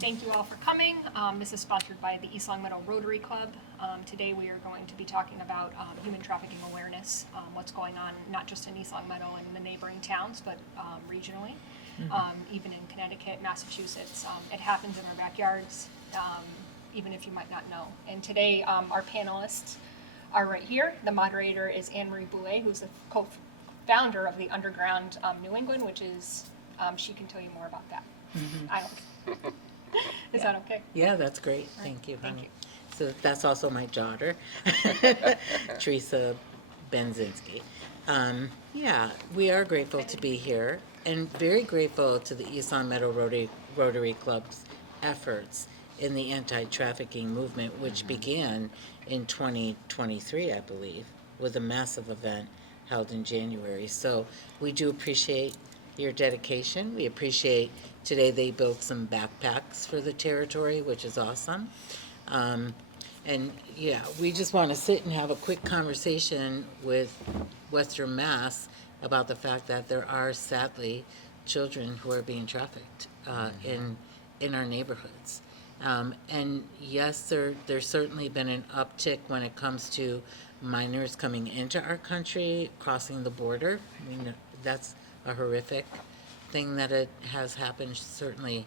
Thank you all for coming. This is sponsored by the East Longmeadow Rotary Club. Today we are going to be talking about human trafficking awareness, what's going on not just in East Longmeadow and the neighboring towns, but regionally, even in Connecticut, Massachusetts. It happens in our backyards, even if you might not know. And today our panelists are right here. The moderator is Anne-Marie Boulet, who's the co-founder of the Underground New England, which is, she can tell you more about that. I don't. Is that okay? Yeah, that's great. Right. Thank you, Thank honey. you. So that's also my daughter, Teresa Benzinski. Yeah, we are grateful to be here and very grateful to the East Longmeadow Rotary Club's efforts in the anti-trafficking movement, which began in 2023, I believe, with a massive event held in January. So we do appreciate your dedication. We appreciate today they built some backpacks for the territory, which is awesome. And yeah, we just want to sit and have a quick conversation with Western Mass about the fact that there are sadly children who are being trafficked in our neighborhoods. And yes, there's certainly been an uptick when it comes to minors coming into our country, crossing the border. I mean, that's a horrific thing that it has happened. Certainly,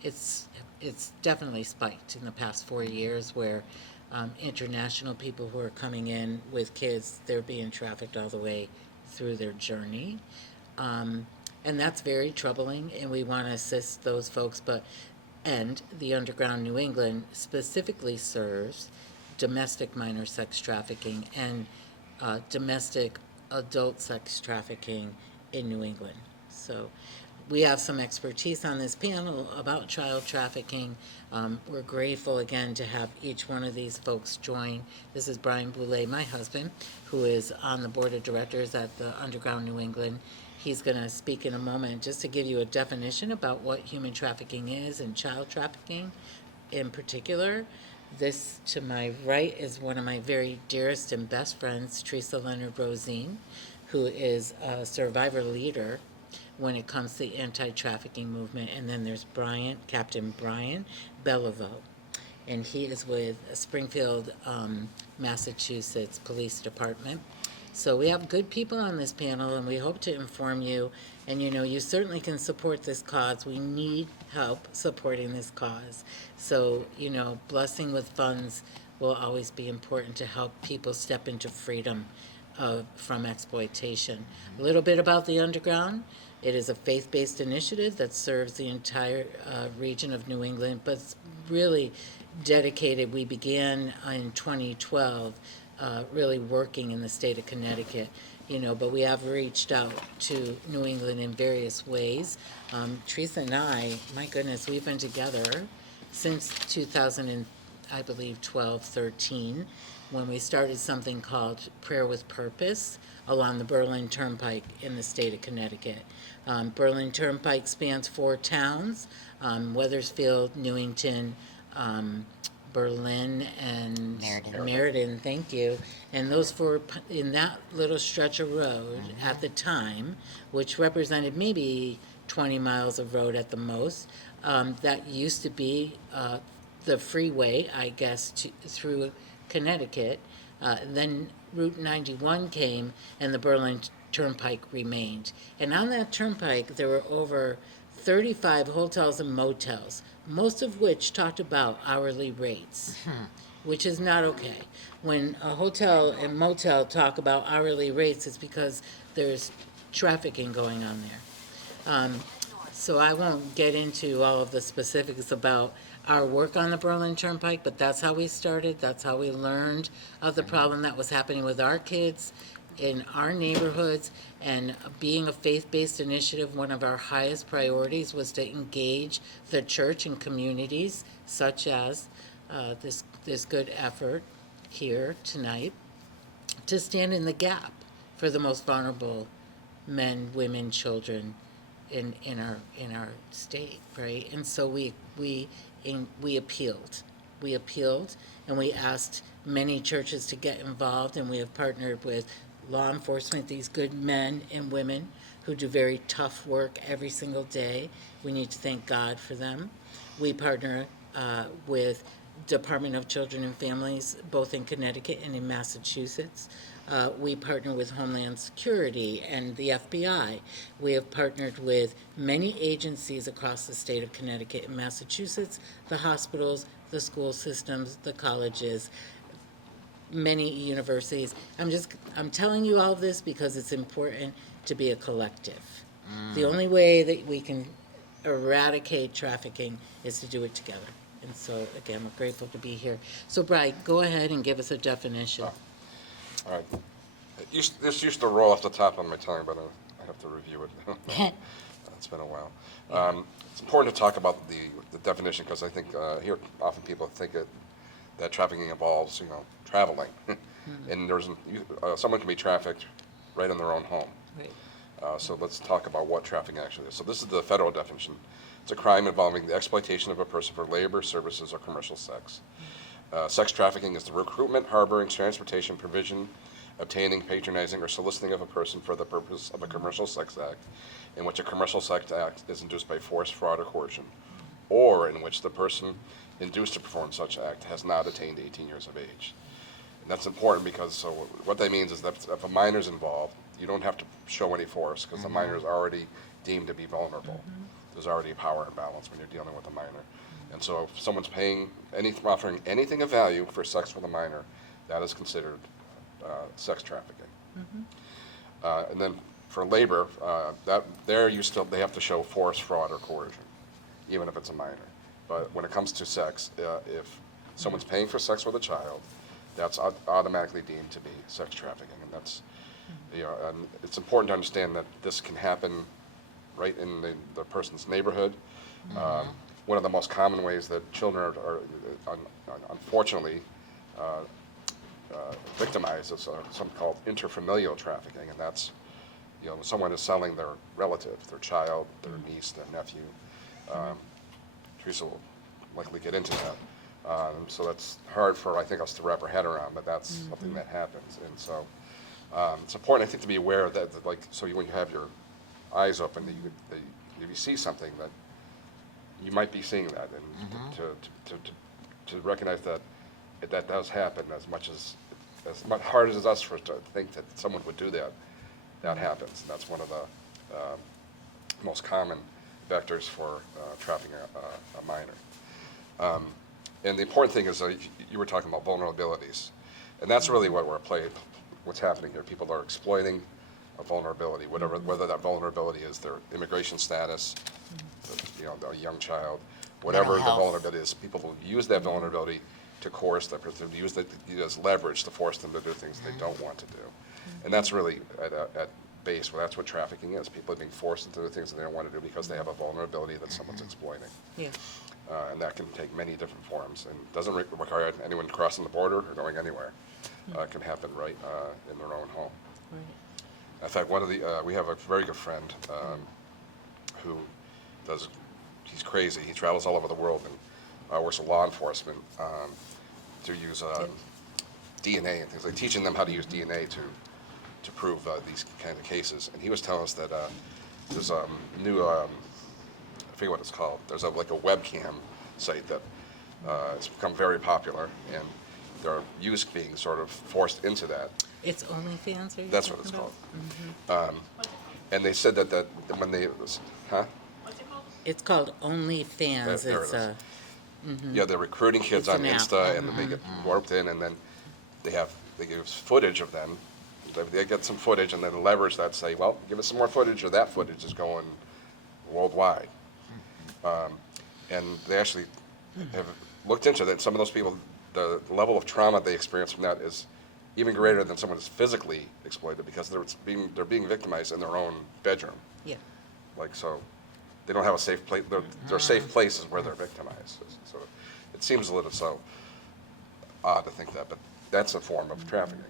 it's definitely spiked in the past 4 years, where international people who are coming in with kids, they're being trafficked all the way through their journey. And that's very troubling, and we want to assist those folks. And the Underground New England specifically serves domestic minor sex trafficking and domestic adult sex trafficking in New England. So we have some expertise on this panel about child trafficking. We're grateful again to have each one of these folks join. This is Brian Boulet, my husband, who is on the board of directors at the Underground New England. He's going to speak in a moment just to give you a definition about what human trafficking is and child trafficking in particular. This to my right is one of my very dearest and best friends, Teresa Leonard Rosine, who is a survivor leader when it comes to the anti-trafficking movement. And then there's Captain Brian Beliveau, and he is with Springfield, Massachusetts Police Department. So we have good people on this panel, and we hope to inform you. And you certainly can support this cause. We need help supporting this cause. So, blessing with funds will always be important to help people step into freedom from exploitation. A little bit about the Underground. It is a faith-based initiative that serves the entire region of New England, but it's really dedicated. We began in 2012, really working in the state of Connecticut, but we have reached out to New England in various ways. Teresa and I, my goodness, we've been together since 2000, and I believe 12, 13, when we started something called Prayer with Purpose along the Berlin Turnpike in the state of Connecticut. Berlin Turnpike spans 4 towns, Weathersfield, Newington, Berlin, and Meriden, thank you. And those 4, in that little stretch of road at the time, which represented maybe 20 miles of road at the most, that used to be the freeway, I guess, through Connecticut. Then Route 91 came, and the Berlin Turnpike remained. And on that turnpike, there were over 35 hotels and motels, most of which talked about hourly rates, which is not okay. When a hotel and motel talk about hourly rates, it's because there's trafficking going on there. So I won't get into all of the specifics about our work on the Berlin Turnpike, but that's how we started. That's how we learned of the problem that was happening with our kids in our neighborhoods. And being a faith-based initiative, one of our highest priorities was to engage the church and communities, such as this good effort here tonight, to stand in the gap for the most vulnerable men, women, children in our state, right? And so we appealed. We appealed, and we asked many churches to get involved, and we have partnered with law enforcement, these good men and women who do very tough work every single day. We need to thank God for them. We partner with Department of Children and Families, both in Connecticut and in Massachusetts. We partner with Homeland Security and the FBI. We have partnered with many agencies across the state of Connecticut and Massachusetts, the hospitals, the school systems, the colleges, many universities. I'm telling you all of this because it's important to be a collective. The only way that we can eradicate trafficking is to do it together. And so, again, we're grateful to be here. So, Brian, go ahead and give us a definition. All right. This used to roll off the top of my tongue, but I have to review it. It's been a while. It's important to talk about the definition because I think here often people think that trafficking involves, traveling, and someone can be trafficked right in their own home. Right. So let's talk about what trafficking actually is. So this is the federal definition. It's a crime involving the exploitation of a person for labor, services, or commercial sex. Sex trafficking is the recruitment, harboring, transportation, provision, obtaining, patronizing, or soliciting of a person for the purpose of a commercial sex act, in which a commercial sex act is induced by force, fraud, or coercion, or in which the person induced to perform such act has not attained 18 years of age. And that's important because what that means is that if a minor is involved, you don't have to show any force because the minor is already deemed to be vulnerable. There's already a power imbalance when you're dealing with a minor. And so if someone's offering anything of value for sex with a minor, that is considered sex trafficking. And then for labor, they have to show force, fraud, or coercion, even if it's a minor. But when it comes to sex, if someone's paying for sex with a child, that's automatically deemed to be sex trafficking, and that's, and it's important to understand that this can happen right in the person's neighborhood. One of the most common ways that children are unfortunately victimized is something called interfamilial trafficking, and that's someone is selling their relative, their child, their niece, their nephew. Teresa will likely get into that. So that's hard for, I think, us to wrap our head around, but that's something that happens. And so it's important, I think, to be aware of that, so when you have your eyes open, if you see something, that you might be seeing that, and to recognize that that does happen as much hard as it is us to think that someone would do that, that happens. And that's one of the most common vectors for trafficking a minor. And the important thing is, you were talking about vulnerabilities, and that's really what's happening here. People are exploiting a vulnerability, whether that vulnerability is their immigration status, a young child, whatever the vulnerability is. People will use that vulnerability to coerce that person, use that as leverage to force them to do things they don't want to do. And that's really at base, well, that's what trafficking is. People are being forced into the things that they don't want to do because they have a vulnerability that someone's exploiting. Yeah. And that can take many different forms, and doesn't require anyone crossing the border or going anywhere. It can happen right in their own home. Right. In fact, we have a very good friend who he's crazy. He travels all over the world and works with law enforcement to use DNA and things like teaching them how to use DNA to prove these kind of cases. And he was telling us that there's a new, I forget what it's called, there's a webcam site that it's become very popular, and there are youth being sort of forced into that. It's OnlyFans, are you That's what talking it's about? called. And they said that when they, What's it called? It's called OnlyFans. There It's it is. Yeah, they're recruiting kids It's on an app. Insta, and then they get warped in, and then they give footage of them. They get some footage, and then leverage that. Say, well, give us some more footage, or that footage is going worldwide. And they actually have looked into that. Some of those people, the level of trauma they experience from that is even greater than someone is physically exploited, because they're being victimized in their own bedroom. Yeah. So they don't have a safe place. They're safe places where they're victimized. So it seems a little so odd to think that, but that's a form of trafficking.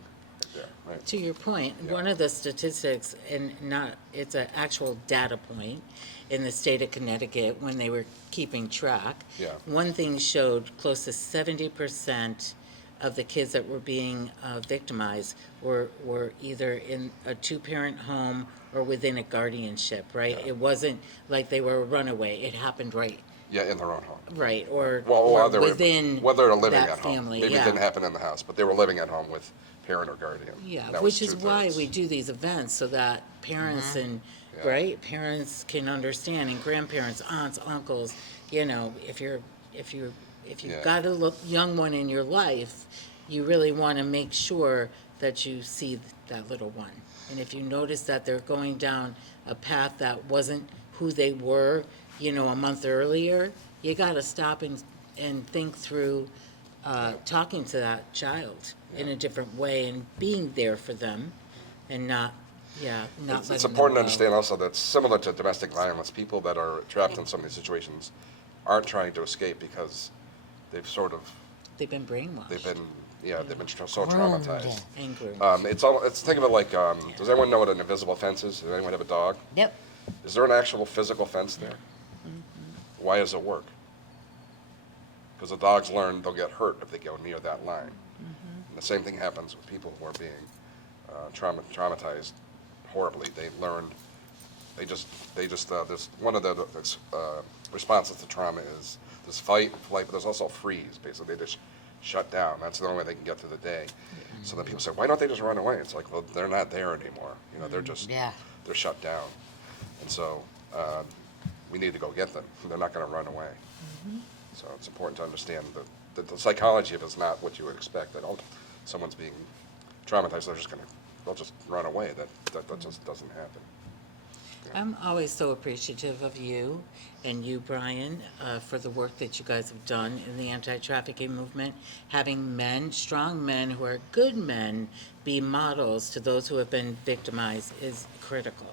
Yeah, right. To your point, Yeah. one of the statistics, it's an actual data point in the state of Connecticut when they were keeping track. Yeah. One thing showed close to 70% of the kids that were being were either in a two-parent home or within a guardianship, right? Yeah. It wasn't like they were a runaway. It happened Yeah, in their own home. right, or Well, within whether they're living that at home. family. Maybe it Yeah. didn't happen in the house, but they were living at home with parent or guardian. Yeah, And that was which is why two-thirds. we do these events, so that parents and, Yeah. right, parents can understand, and grandparents, aunts, uncles, you know, if you've Yeah. got a young one in your life, you really want to make sure that you see that little one. And if you notice that they're going down a path that wasn't who they were, you know, a month earlier, you got to stop and think through talking to that child in a different way and being there for them and not It's letting them important to go. understand also that similar to domestic violence, people that are trapped in some of these situations aren't trying to escape because they've sort of, They've been brainwashed. they've been so Groomed. traumatized. And groomed. It's think of it like, does anyone know what an invisible fence is? Does anyone have a dog? Yep. Is there an actual physical fence there? Why does it work? Because the dogs learn they'll get hurt if they go near that line. And the same thing happens with people who are being traumatized horribly. They learn, this, one of the responses to trauma is this fight, flight, but there's also freeze. Basically, they just shut down. That's the only way they can get through the day. So then people say, why don't they just run away? It's like, well, they're not there anymore. You know, they're just, Yeah. they're shut down. And so we need to go get them. They're not going to run away. So it's important to understand that the psychology of it is not what you would expect, that someone's being traumatized, they'll just run away. That just doesn't happen. I'm always so appreciative of you and you, Brian, for the work that you guys have done in the anti-trafficking movement. Having men, strong men who are good men, be models to those who have been victimized is critical.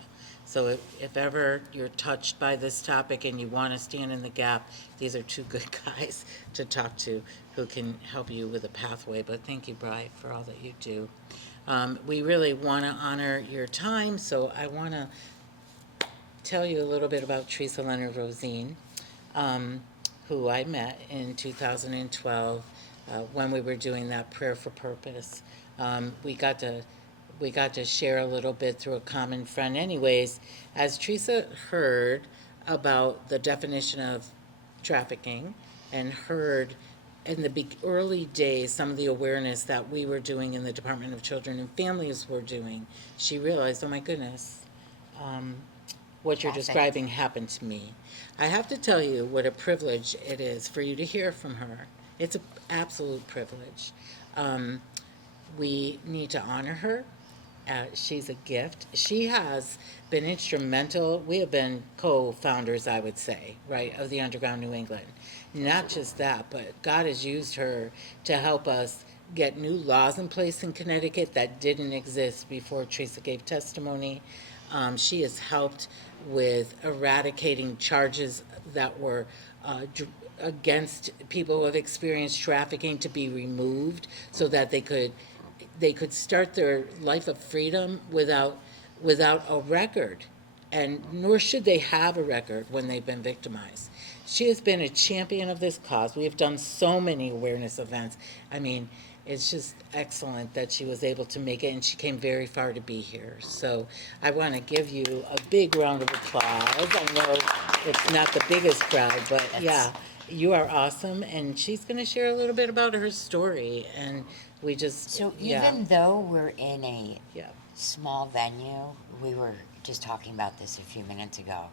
So if ever you're touched by this topic and you want to stand in the gap, these are two good guys to talk to who can help you with a pathway. But thank you, Brian, for all that you do. We really want to honor your time, so I want to tell you a little bit about Teresa Leonard Rosine, who I met in 2012 when we were doing that Prayer for Purpose. We got to share a little bit through a common friend. Anyways, as Teresa heard about the definition of trafficking and heard in the early days some of the awareness that we were doing in the Department of Children and Families were doing, she realized, oh my goodness, what you're Trafficked. describing happened to me. I have to tell you what a privilege it is for you to hear from her. It's an absolute privilege. We need to honor her. She's a gift. She has been instrumental. We have been co-founders, I would say, right, of the Underground New England. Not just that, but God has used her to help us get new laws in place in Connecticut that didn't exist before Teresa gave testimony. She has helped with eradicating charges that were against people who have experienced trafficking to be removed so that they could start their life of freedom without a record, and nor should they have a record when they've been victimized. She has been a champion of this cause. We have done so many awareness events. I mean, it's just excellent that she was able to make it, and she came very far to be here. So I want to give you a big round of applause. I know it's not the biggest crowd, but yeah, you are awesome, and she's going to share a little bit about her story, and we just, So yeah, even though we're in a yeah. small venue, we were just talking about this a few minutes ago,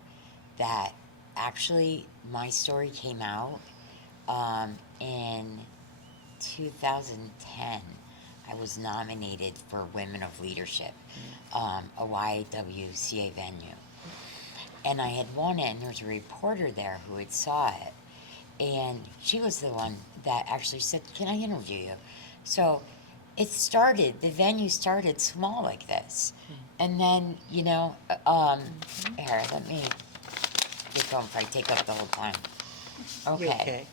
that actually my story came out in 2010. I was nominated for Women of Leadership, a YWCA venue. And I had won it, and there was a reporter there who had saw it. And she was the one that actually said, can I interview you? So the venue started small like this. And then, here, let me get going if I take up the whole time. You're okay.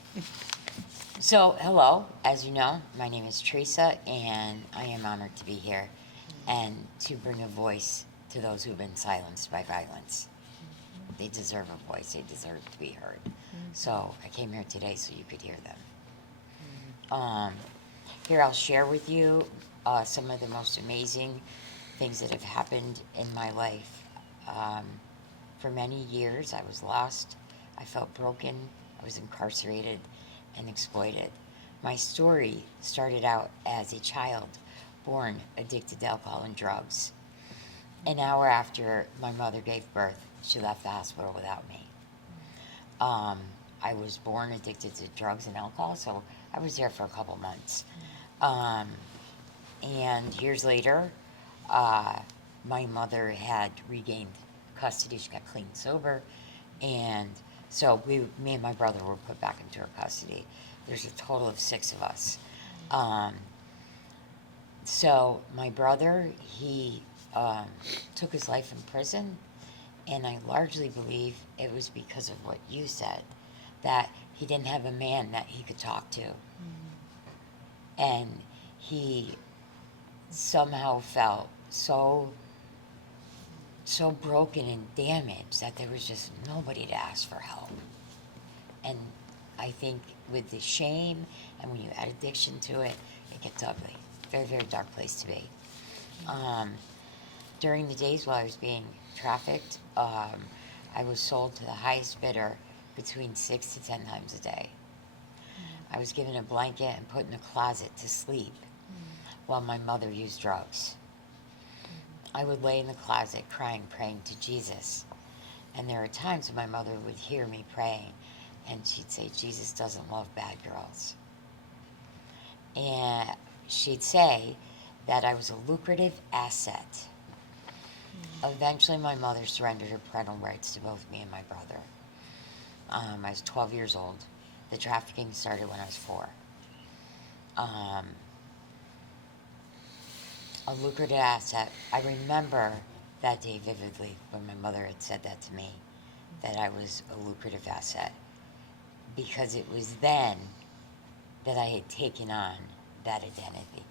So, hello, as you know, my name is Teresa, and I am honored to be here and to bring a voice to those who've been silenced by violence. They deserve a voice, they deserve to be heard. So, I came here today so you could hear them. Here, I'll share with you some of the most amazing things that have happened in my life. For many years, I was lost. I felt broken. I was incarcerated and exploited. My story started out as a child born addicted to alcohol and drugs. An hour after my mother gave birth, she left the hospital without me. I was born addicted to drugs and alcohol, so I was there for a couple months. And years later, my mother had regained custody. She got clean and sober, and so me and my brother were put back into her custody. There's a total of 6 of us. So my brother, he took his life in prison, and I largely believe it was because of what you said, that he didn't have a man that he could talk to. And he somehow felt so broken and damaged that there was just nobody to ask for help. And I think with the shame and when you add addiction to it, it gets ugly. Very, very dark place to be. During the days while I was being trafficked, I was sold to the highest bidder between 6 to 10 times a day. I was given a blanket and put in a closet to sleep while my mother used drugs. I would lay in the closet crying, praying to Jesus. And there are times when my mother would hear me praying and she'd say, Jesus doesn't love bad girls. And she'd say that I was a lucrative asset. Eventually my mother surrendered her parental rights to both me and my brother. I was 12 years old. The trafficking started when I was 4. A lucrative asset. I remember that day vividly when my mother had said that to me, that I was a lucrative asset, because it was then that I had taken on that identity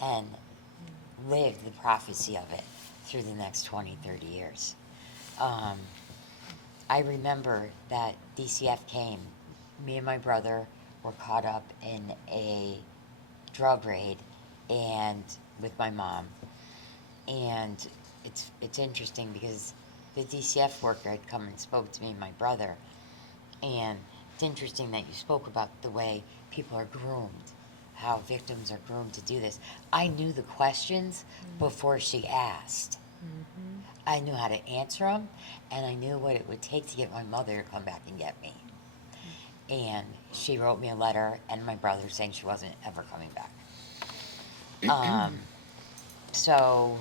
and lived the prophecy of it through the next 20, 30 years. I remember that DCF came. Me and my brother were caught up in a drug raid and with my mom. And it's interesting because the DCF worker had come and spoke to me and my brother. And it's interesting that you spoke about the way people are groomed, how victims are groomed to do this. I knew the questions before she asked. I knew how to answer them, and I knew what it would take to get my mother to come back and get me. And she wrote me a letter and my brother saying she wasn't ever coming back. So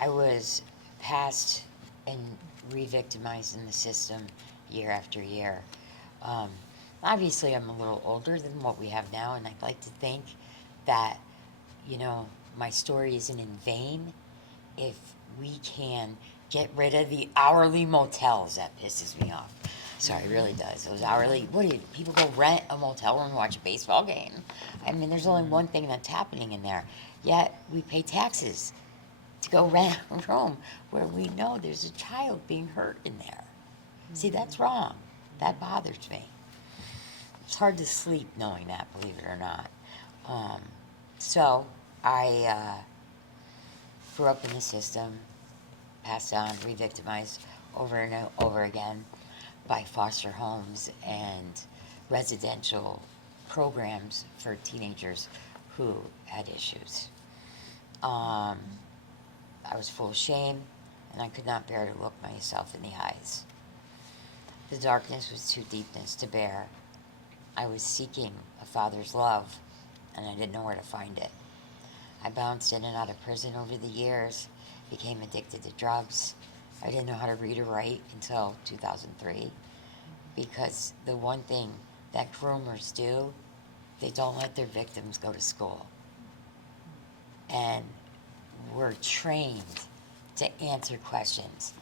I was passed and re-victimized in the system year after year. Obviously, I'm a little older than what we have now, and I'd like to think that, my story isn't in vain. If we can get rid of the hourly motels, that pisses me off. Sorry, it really does. Those hourly, people go rent a motel room and watch a baseball game? I mean, there's only one thing that's happening in there. Yet, we pay taxes to go rent a room where we know there's a child being hurt in there. See, that's wrong. That bothers me. It's hard to sleep knowing that, believe it or not. So, I grew up in the system, passed on, re-victimized over and over again by foster homes and residential programs for teenagers who had issues. I was full of shame, and I could not bear to look myself in the eyes. The darkness was too deepness to bear. I was seeking a father's love, and I didn't know where to find it. I bounced in and out of prison over the years, became addicted to drugs. I didn't know how to read or write until 2003, because the one thing that groomers do, they don't let their victims go to school. And we're trained to answer questions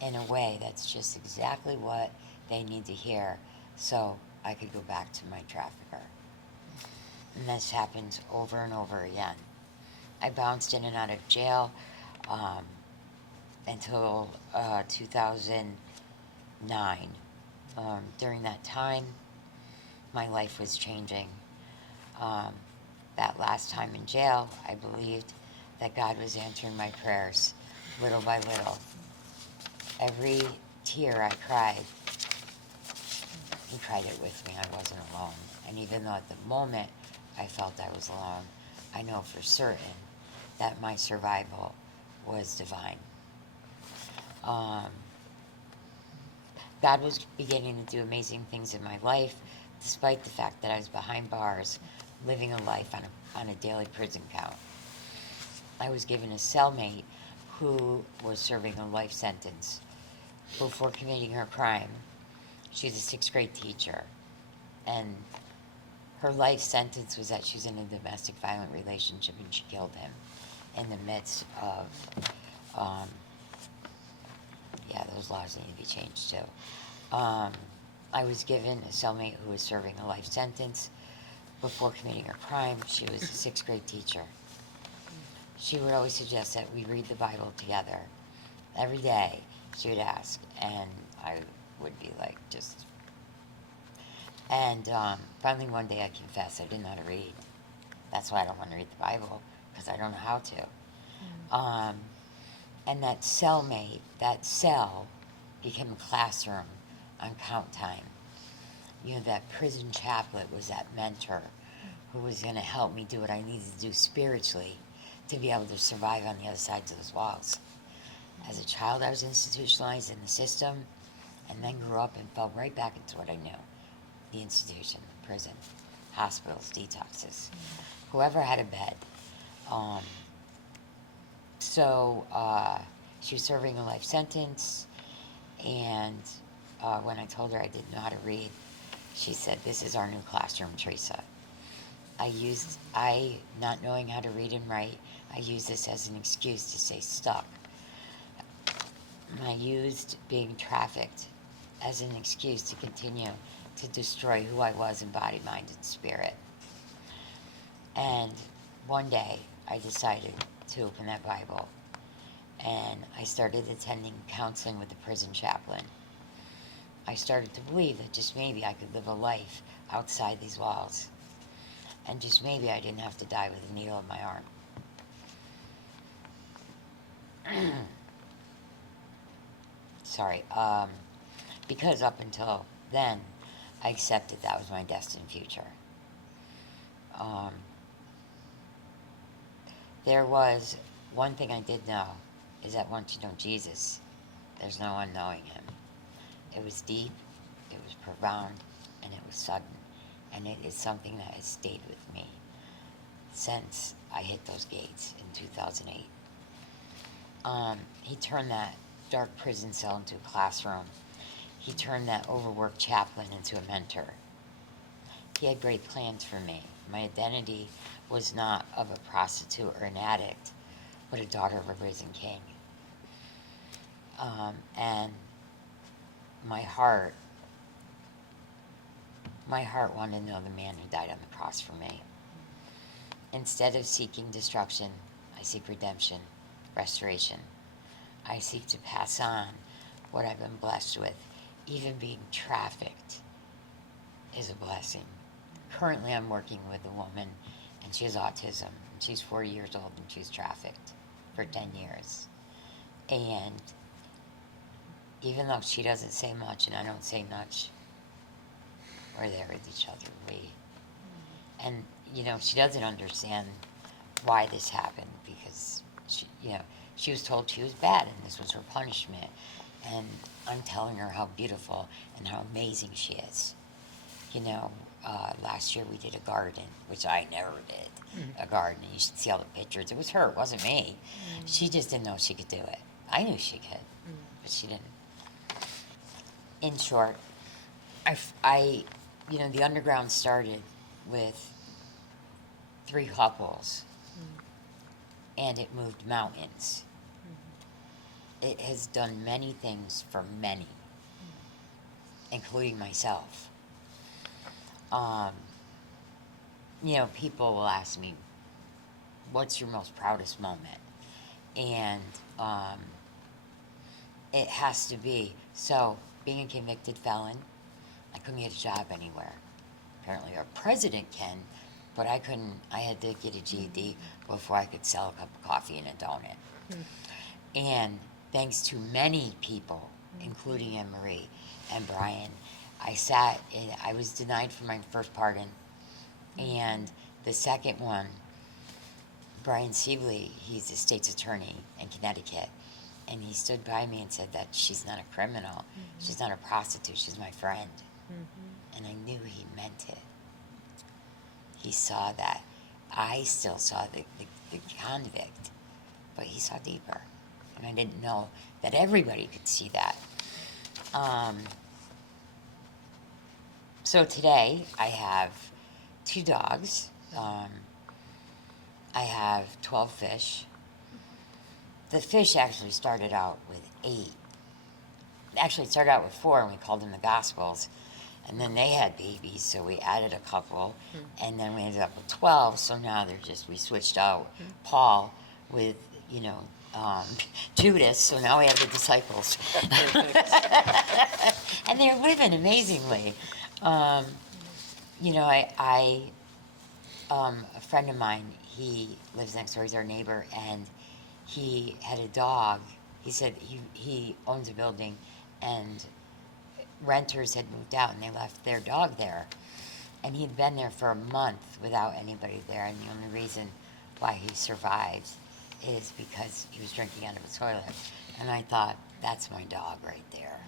in a way that's just exactly what they need to hear, so I could go back to my trafficker. And this happens over and over again. I bounced in and out of jail until 2009. During that time, my life was changing. that last time in jail, I believed that God was answering my prayers little by little. Every tear I cried, He cried it with me. I wasn't alone. And even though at the moment I felt I was alone, I know for certain that my survival was divine. God was beginning to do amazing things in my life, despite the fact that I was behind bars, living a life on a daily prison count. I was given a cellmate who was serving a life sentence before committing her crime. She's a sixth grade teacher, and her life sentence was that she's in a domestic violent relationship and she killed him in the midst of, those laws need to be changed too. I was given a cellmate who was serving a life sentence before committing her crime. She was a sixth grade teacher. She would always suggest that we read the Bible together. Every day, she would ask, and I would be like, just... And finally one day I confessed I didn't know how to read. That's why I don't want to read the Bible, because I don't know how to. And that cellmate, that cell, became a classroom on count time. You know, that prison chaplain was that mentor who was going to help me do what I needed to do spiritually to be able to survive on the other sides of those walls. As a child, I was institutionalized in the system, and then grew up and fell right back into what I knew. The institution, prison, hospitals, detoxes, whoever had a bed. She was serving a life sentence, and when I told her I didn't know how to read, she said, "This is our new classroom, Teresa." I not knowing how to read and write, I used this as an excuse to stay stuck. I used being trafficked as an excuse to continue to destroy who I was in body, mind, and spirit. And one day, I decided to open that Bible, and I started attending counseling with the prison chaplain. I started to believe that just maybe I could live a life outside these walls, and just maybe I didn't have to die with a needle in my arm. Sorry, because up until then, I accepted that was my destined future. There was one thing I did know, is that once you know Jesus, there's no unknowing him. It was deep, it was profound, and it was sudden. And it is something that has stayed with me since I hit those gates in 2008. He turned that dark prison cell into a classroom. He turned that overworked chaplain into a mentor. He had great plans for me. My identity was not of a prostitute or an addict, but a daughter of a risen king. And my heart wanted to know the man who died on the cross for me. Instead of seeking destruction, I seek redemption, restoration. I seek to pass on what I've been blessed with. Even being trafficked is a blessing. Currently, I'm working with a woman, and she has autism. She's 4 years old, and she's trafficked for 10 years. And even though she doesn't say much, and I don't say much, we're there with each other. And, you know, she doesn't understand why this happened, because she was told she was bad, and this was her punishment. And I'm telling her how beautiful and how amazing she is. Last year we did a garden, which I never did, a garden. You should see all the pictures. It was her, it wasn't me. She just didn't know she could do it. I knew she could, but she didn't. In short, the underground started with 3 couples, and it moved mountains. It has done many things for many, including myself. People will ask me, what's your most proudest moment? And it has to be, being a convicted felon, I couldn't get a job anywhere. Apparently our president can, but I couldn't, I had to get a GED before I could sell a cup of coffee and a donut. And thanks to many people, including Anne Marie and Brian, I was denied for my first pardon. And the second one, Brian Sibley, he's the state's attorney in Connecticut, and he stood by me and said that she's not a criminal, she's not a prostitute, she's my friend. And I knew he meant it. He saw that. I still saw the convict, but he saw deeper. And I didn't know that everybody could see that. So today I have 2 dogs. I have 12 fish. The fish actually started out with 8. Actually, it started out with 4, and we called them the Gospels. And then they had babies, so we added a couple. And then we ended up with 12, so now we switched out Paul with, Judas, so now we have the disciples. And they're living amazingly. A friend of mine, he lives next door, he's our neighbor, and he had a dog. He said he owns a building, and renters had moved out and they left their dog there. And he'd been there for a month without anybody there, and the only reason why he survived is because he was drinking out of a toilet. And I thought, that's my dog right there.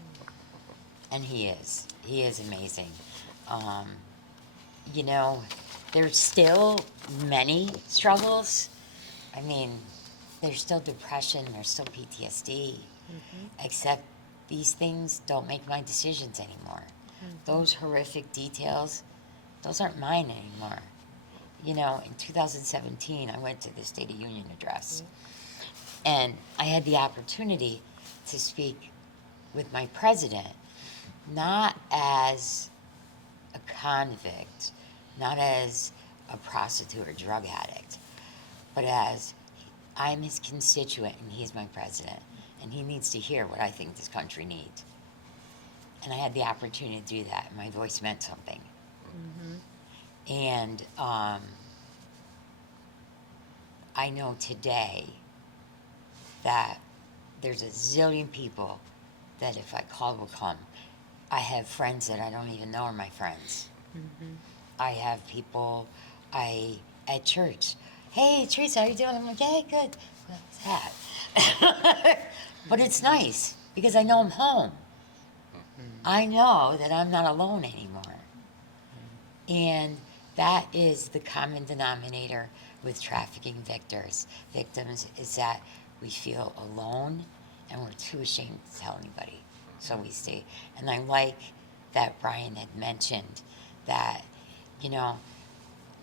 And he is amazing. There's still many struggles. I mean, there's still depression, there's still PTSD, except these things don't make my decisions anymore. Those horrific details, those aren't mine anymore. In 2017, I went to the State of Union address, and I had the opportunity to speak with my president, not as a convict, not as a prostitute or drug addict, but as I'm his constituent and he's my president, and he needs to hear what I think this country needs. And I had the opportunity to do that, and my voice meant something. And I know today that there's a zillion people that if I called will come. I have friends that I don't even know are my friends. I have people at church. Hey, Teresa, how you doing? I'm like, hey, good. What's that? But it's nice because I know I'm home. I know that I'm not alone anymore. And that is the common denominator with trafficking victims is that we feel alone and we're too ashamed to tell anybody. So we stay. And I like that Brian had mentioned that,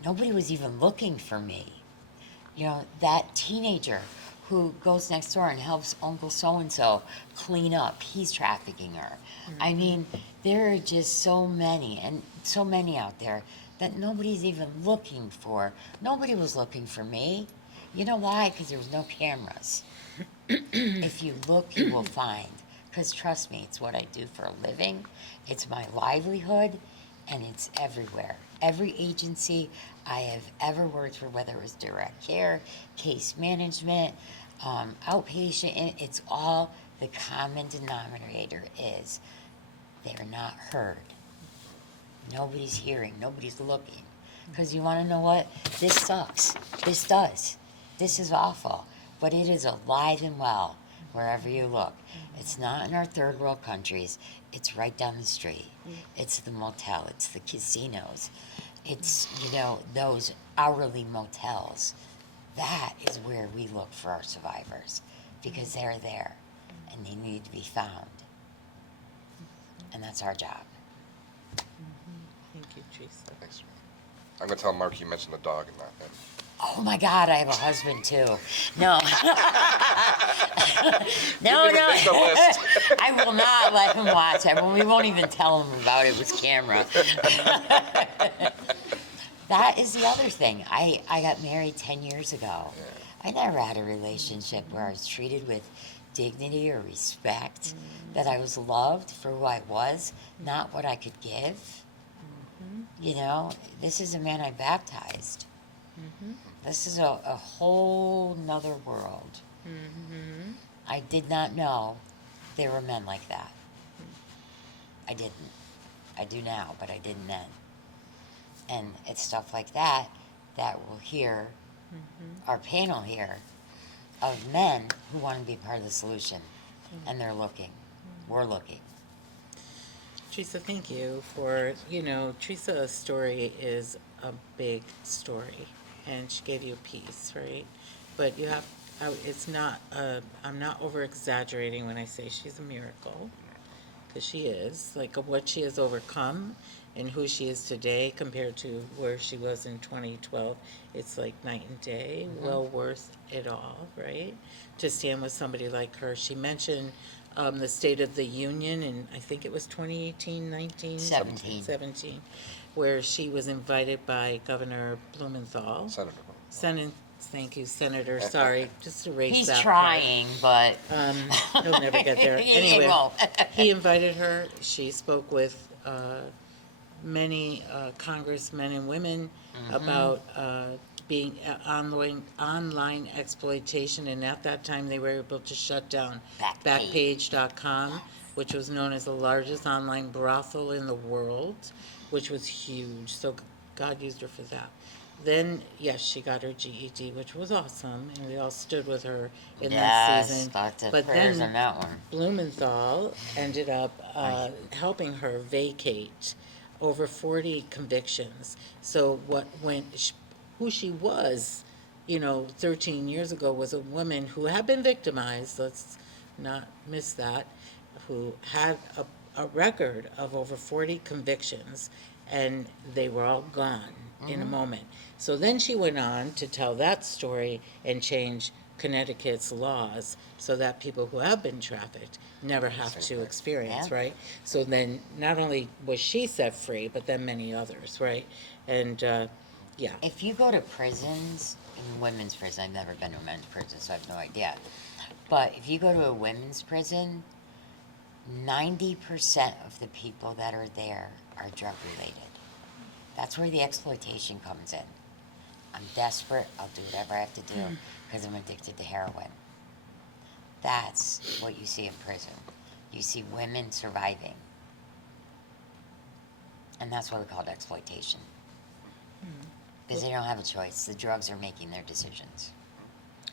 nobody was even looking for me. That teenager who goes next door and helps Uncle so-and-so clean up, he's trafficking her. I mean, there are just so many out there that nobody's even looking for. Nobody was looking for me. You know why? Because there was no cameras. If you look, you will find. Because trust me, it's what I do for a living. It's my livelihood, and it's everywhere. Every agency I have ever worked for, whether it was direct care, case management, outpatient, it's all the common denominator is they're not heard. Nobody's hearing, nobody's looking. Because you want to know what? This sucks. This does. This is awful. But it is alive and well wherever you look. It's not in our third world countries. It's right down the street. It's the motel. It's the casinos. It's, those hourly motels. That is where we look for our survivors because they're there and they need to be found. And that's our job. Thank you, Teresa. Thanks. I'm going to tell Mark you mentioned the dog and not him. Oh my God, I have a husband too. No. No. Make the list. I will not let him watch it. We won't even tell him about it with camera. That is the other thing. I got married 10 years ago. I never had a relationship where I was treated with dignity or respect, that I was loved for who I was, not what I could give. You know, this is a man I baptized. This is a whole nother world. I did not know there were men like that. I didn't. I do now, but I didn't then. And it's stuff like that that we'll hear, our panel here, of men who want to be part of the solution. And they're looking. We're looking. Teresa, thank you for, Teresa's story is a big story, and she gave you a piece, right? But it's not, I'm not over exaggerating when I say she's a miracle, because she is, like what she has overcome and who she is today compared to where she was in 2012, it's like night and day, well worth it all, right? To stand with somebody like her. She mentioned the State of the Union, and I think it was 2018, 19? 17, where she was invited by Governor Blumenthal. Thank you, Senator, sorry, just erase He's that part. trying, but He'll never get there. He Anyway, won't. he invited her. She spoke with many congressmen and women about being online exploitation, and at that time they were able to shut down Backpage.com, which was known as the largest online brothel in the world, which was huge. So God used her for that. Then, yes, she got her GED, which was awesome, and we all stood with her in that season. Lots of But prayers then on that one. Blumenthal ended up helping her vacate over 40 convictions. So who she was, 13 years ago was a woman who had been victimized, let's not miss that, who had a record of over 40 convictions, and they were all gone in a moment. So then she went on to tell that story and change Connecticut's laws so that people who have been trafficked never have to experience, Yeah. right? So then not only was she set free, but then many others, right? And yeah, If you go to prisons, in women's prison, I've never been to a men's prison, so I have no idea. But if you go to a women's prison, 90% of the people that are there are drug related. That's where the exploitation comes in. I'm desperate, I'll do whatever I have to do because I'm addicted to heroin. That's what you see in prison. You see women surviving. And that's what we call it exploitation. Because they don't have a choice. The drugs are making their decisions.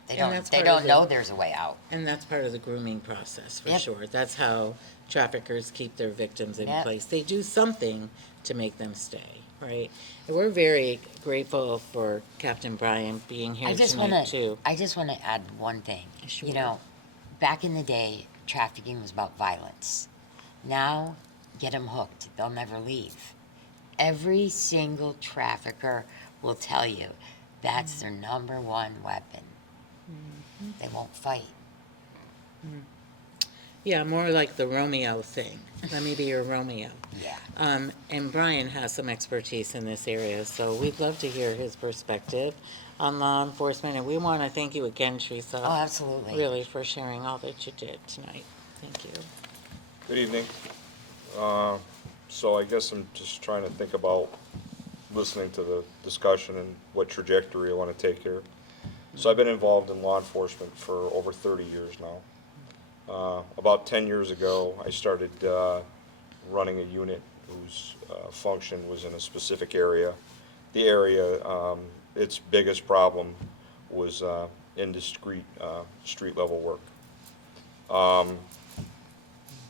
They And that's don't part of the- know there's a way out. and that's part of the grooming process, for Yep. sure. That's how traffickers keep their victims in Yep. place. They do something to make them stay, right? And we're very grateful for Captain Brian being here tonight, too. I just want to add one thing. Sure. You know, back in the day, trafficking was about violence. Now, get them hooked. They'll never leave. Every single trafficker will tell you that's their number one weapon. They won't fight. Yeah, more like the Romeo thing. Let me be your Romeo. Yeah. And Brian has some expertise in this area, so we'd love to hear his perspective on law enforcement. And we want to thank you again, Teresa. Oh, absolutely. Really, for sharing all that you did tonight. Thank you. Good evening. So I guess I'm just trying to think about listening to the discussion and what trajectory I want to take here. So I've been involved in law enforcement for over 30 years now. About 10 years ago, I started running a unit whose function was in a specific area. The area, its biggest problem was indiscreet street level work.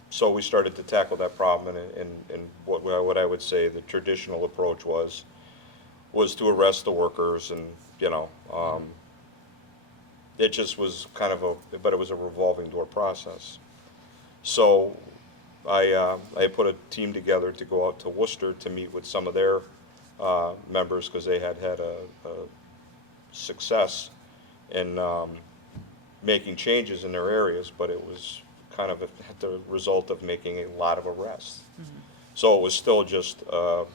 So we started to tackle that problem, and what I would say the traditional approach was to arrest the workers, and it just was kind of but it was a revolving door process. So I put a team together to go out to Worcester to meet with some of their members because they had a success in making changes in their areas, but it was kind of the result of making a lot of arrests. So it was still just a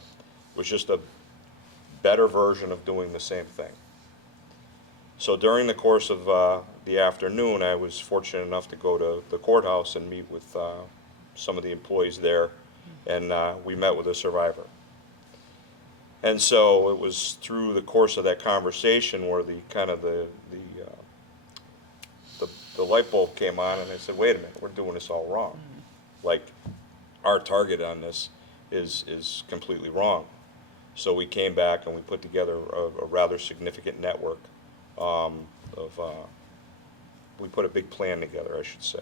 better version of doing the same thing. So during the course of the afternoon, I was fortunate enough to go to the courthouse and meet with some of the employees there, and we met with a survivor. And so it was through the course of that conversation where the kind of the light bulb came on, and I said, wait a minute, we're doing this all wrong. Like, our target on this is completely wrong. So we came back and we put together a rather significant network we put a big plan together, I should say.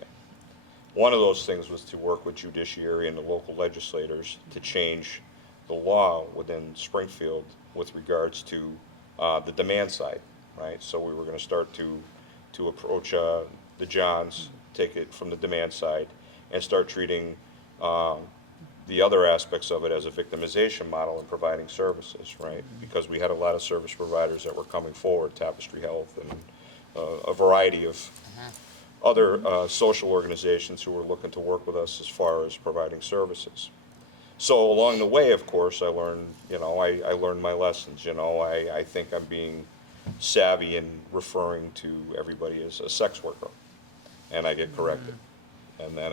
One of those things was to work with judiciary and the local legislators to change the law within Springfield with regards to the demand side, right? So we were going to start to approach the Johns, take it from the demand side, and start treating the other aspects of it as a victimization model and providing services, right? Because we had a lot of service providers that were coming forward, Tapestry Health and a variety of other social organizations who were looking to work with us as far as providing services. So along the way, of course, I learned, I learned my lessons. I think I'm being savvy in referring to everybody as a sex worker, and I get corrected. And then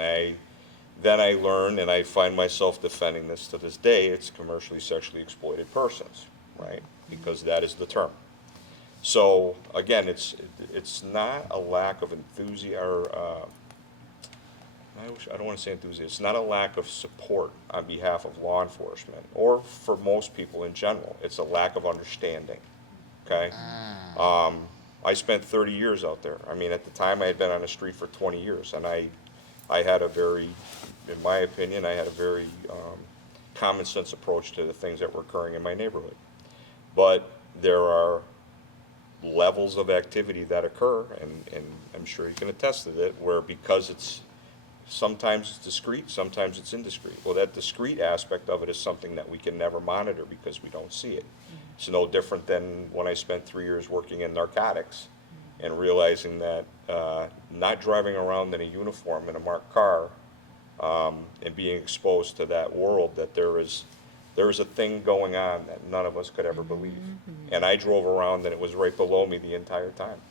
I learn, and I find myself defending this to this day, it's commercially sexually exploited persons, right? Because that is the term. So again, it's not a lack of enthusiasm, or I don't want to say enthusiasm. It's not a lack of support on behalf of law enforcement, or for most people in general. It's a lack of understanding. Okay. I spent 30 years out there. I mean, at the time, I had been on the street for 20 years, and I had a very, in my opinion, I had a very common sense approach to the things that were occurring in my neighborhood. But there are levels of activity that occur, and I'm sure you can attest to it, where because sometimes it's discreet, sometimes it's indiscreet. Well, that discreet aspect of it is something that we can never monitor because we don't see it. It's no different than when I spent 3 years working in narcotics and realizing that not driving around in a uniform in a marked car and being exposed to that world, that there is a thing going on that none of us could ever believe. And I drove around and it was right below me the entire time.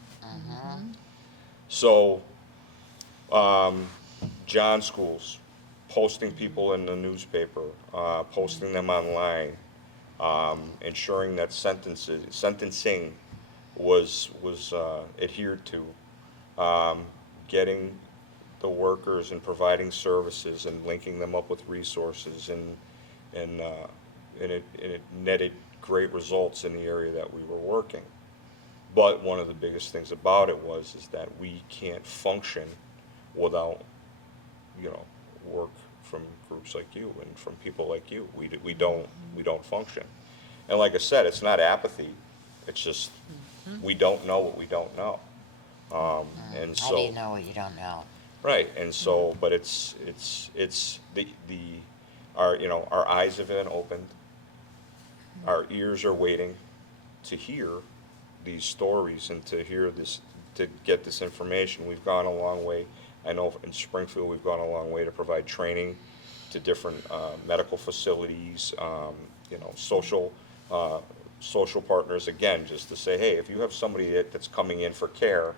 So, John schools, posting people in the newspaper, posting them online, ensuring that sentencing was adhered to, getting the workers and providing services and linking them up with resources, and it netted great results in the area that we were working. But one of the biggest things about it is that we can't function without work from groups like you and from people like you. We don't function. And like I said, it's not apathy. It's just we don't know what we don't know. And so How do you know what you don't know? right. And so, but it's our eyes have been opened. Our ears are waiting to hear these stories and to hear this, to get this information. We've gone a long way. I know in Springfield we've gone a long way to provide training to different medical facilities, social partners. Again, just to say, hey, if you have somebody that's coming in for care,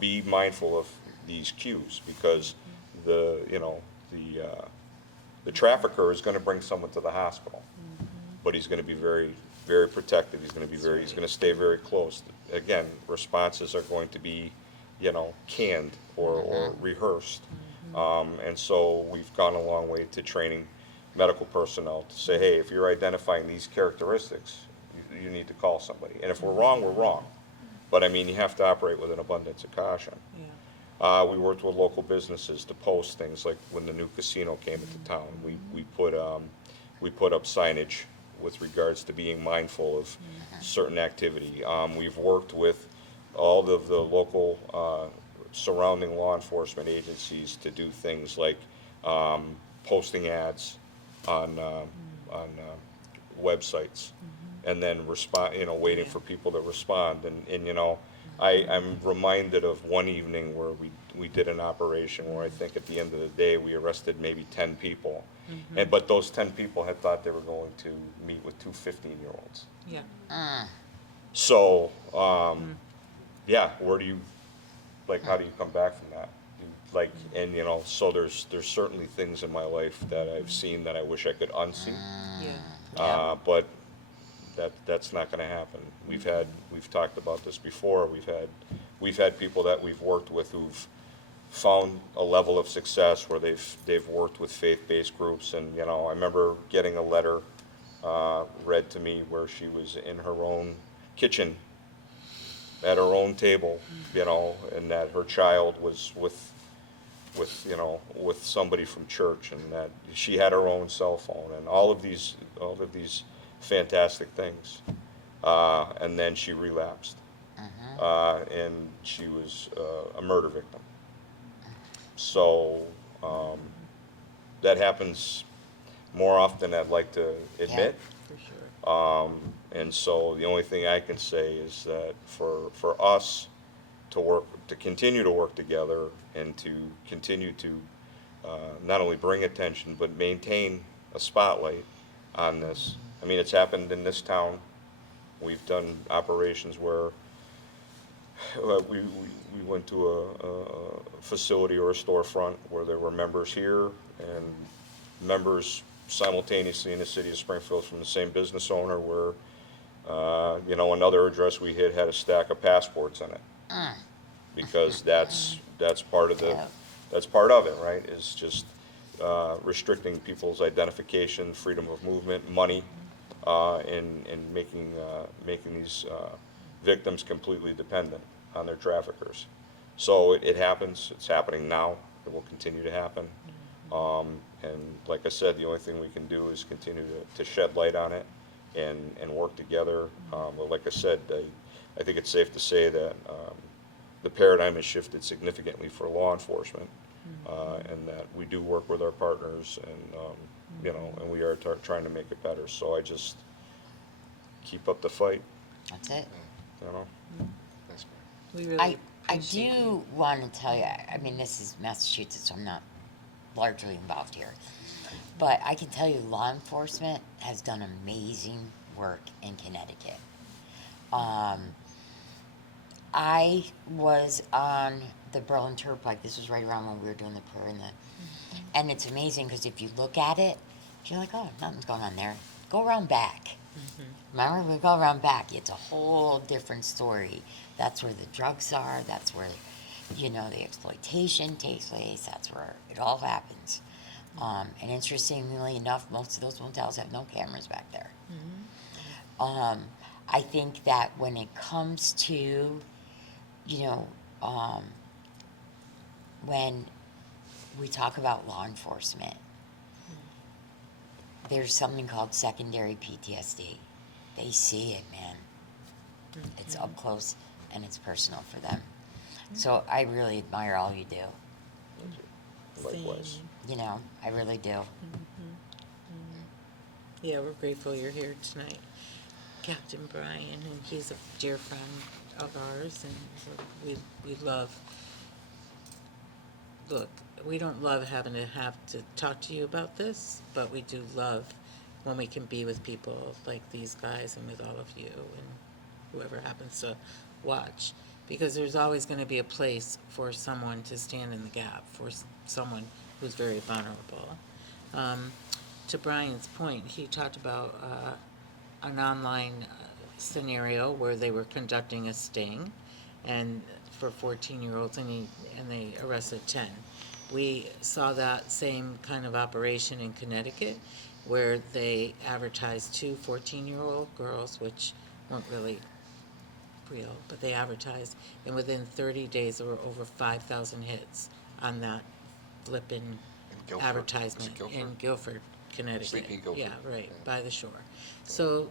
be mindful of these cues, because the trafficker is going to bring someone to the hospital, but he's going to be very, very protective. He's going to stay very close. Again, responses are going to be, canned or rehearsed. And so we've gone a long way to training medical personnel to say, hey, if you're identifying these characteristics, you need to call somebody. And if we're wrong, we're wrong. But I mean, you have to operate with an abundance of caution. We worked with local businesses to post things like when the new casino came into town. We put up signage with regards to being mindful of certain activity. We've worked with all of the local surrounding law enforcement agencies to do things like posting ads on websites, and then waiting for people to respond. And I'm reminded of one evening where we did an operation where I think at the end of the day we arrested maybe 10 people. But those 10 people had thought they were going to meet with two 15-year-olds. Yeah. So, where do you, how do you come back from that? So there's certainly things in my life that I've seen that I wish I could unsee. Yeah. But That's not gonna happen. We've talked about this before, we've had people that we've worked with who've found a level of success where they've worked with faith-based groups, and, you know, I remember getting a letter, read to me where she was in her own kitchen, at her own table, you know, and that her child was with somebody from church, and that she had her own cell phone, and all of these fantastic things. And then she relapsed, and she was a murder victim. So that happens more often than I'd like to admit. For sure. And so the only thing I can say is that for us to continue to work together and to continue to not only bring attention but maintain a spotlight on this. I mean, it's happened in this town. We've done operations where we went to a facility or a storefront where there were members here and members simultaneously in the city of Springfield from the same business owner, where you know, another address we hit had a stack of passports in it, because that's part of it, right? Is just restricting people's identification, freedom of movement, money, and making these victims completely dependent on their traffickers. So it happens. It's happening now. It will continue to happen. And like I said, the only thing we can do is continue to shed light on it and work together. But like I said, I think it's safe to say that the paradigm has shifted significantly for law enforcement, and that we do work with our partners, and you know, and we are trying to make it better. So I just keep up the fight, That's it. you know. Thanks, Mary. We really I appreciate do you. want to tell you, I mean, this is Massachusetts, so I'm not largely involved here. But I can tell you law enforcement has done amazing work in Connecticut. I was on the Berlin Turnpike. This was right around when we were doing the prayer and it's amazing because if you look at it, you're like, oh, nothing's going on there. Go around back. Remember, we go around back. It's a whole different story. That's where the drugs are. That's where, you know, the exploitation takes place. That's where it all happens. And interestingly enough, most of those motels have no cameras back there. I think that when it comes to, you know, when we talk about law enforcement, there's something called secondary PTSD. They see it, man. It's up close and it's personal for them. So I really admire all you do. Likewise. Same. You know, I really do. Yeah, we're grateful you're here tonight, Captain Brian, and he's a dear friend of ours, and so we love. Look, we don't love having to have to talk to you about this, but we do love when we can be with people like these guys and with all of you and whoever happens to watch, because there's always going to be a place for someone to stand in the gap for someone who's very vulnerable. To Brian's point, he talked about an online scenario where they were conducting a sting, and for 14-year-olds, and they arrested 10. We saw that same kind of operation in Connecticut, where they advertised 2 14-year-old girls, which weren't really real, but they advertised, and within 30 days there were over 5,000 hits on that flippin' In Guilford. advertisement Is it Guilford? in Guilford, Connecticut. Sleepy Guilford. Yeah, right, Yeah. by the shore. So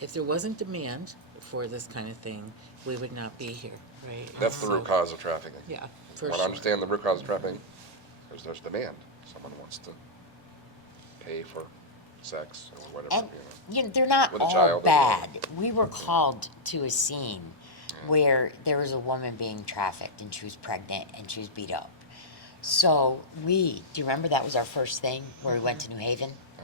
if there wasn't demand for this kind of thing, we would not be here, right? That's the root So- cause of trafficking. Yeah, for When I sure. understand the root cause of trafficking, there's demand. Someone wants to pay for sex or whatever, And you know. you know, they're not With a all child, bad. We were called to a scene where there was a woman being trafficked and she was pregnant and she was beat up. So do you remember that was our first thing where we went to New Haven? Oh,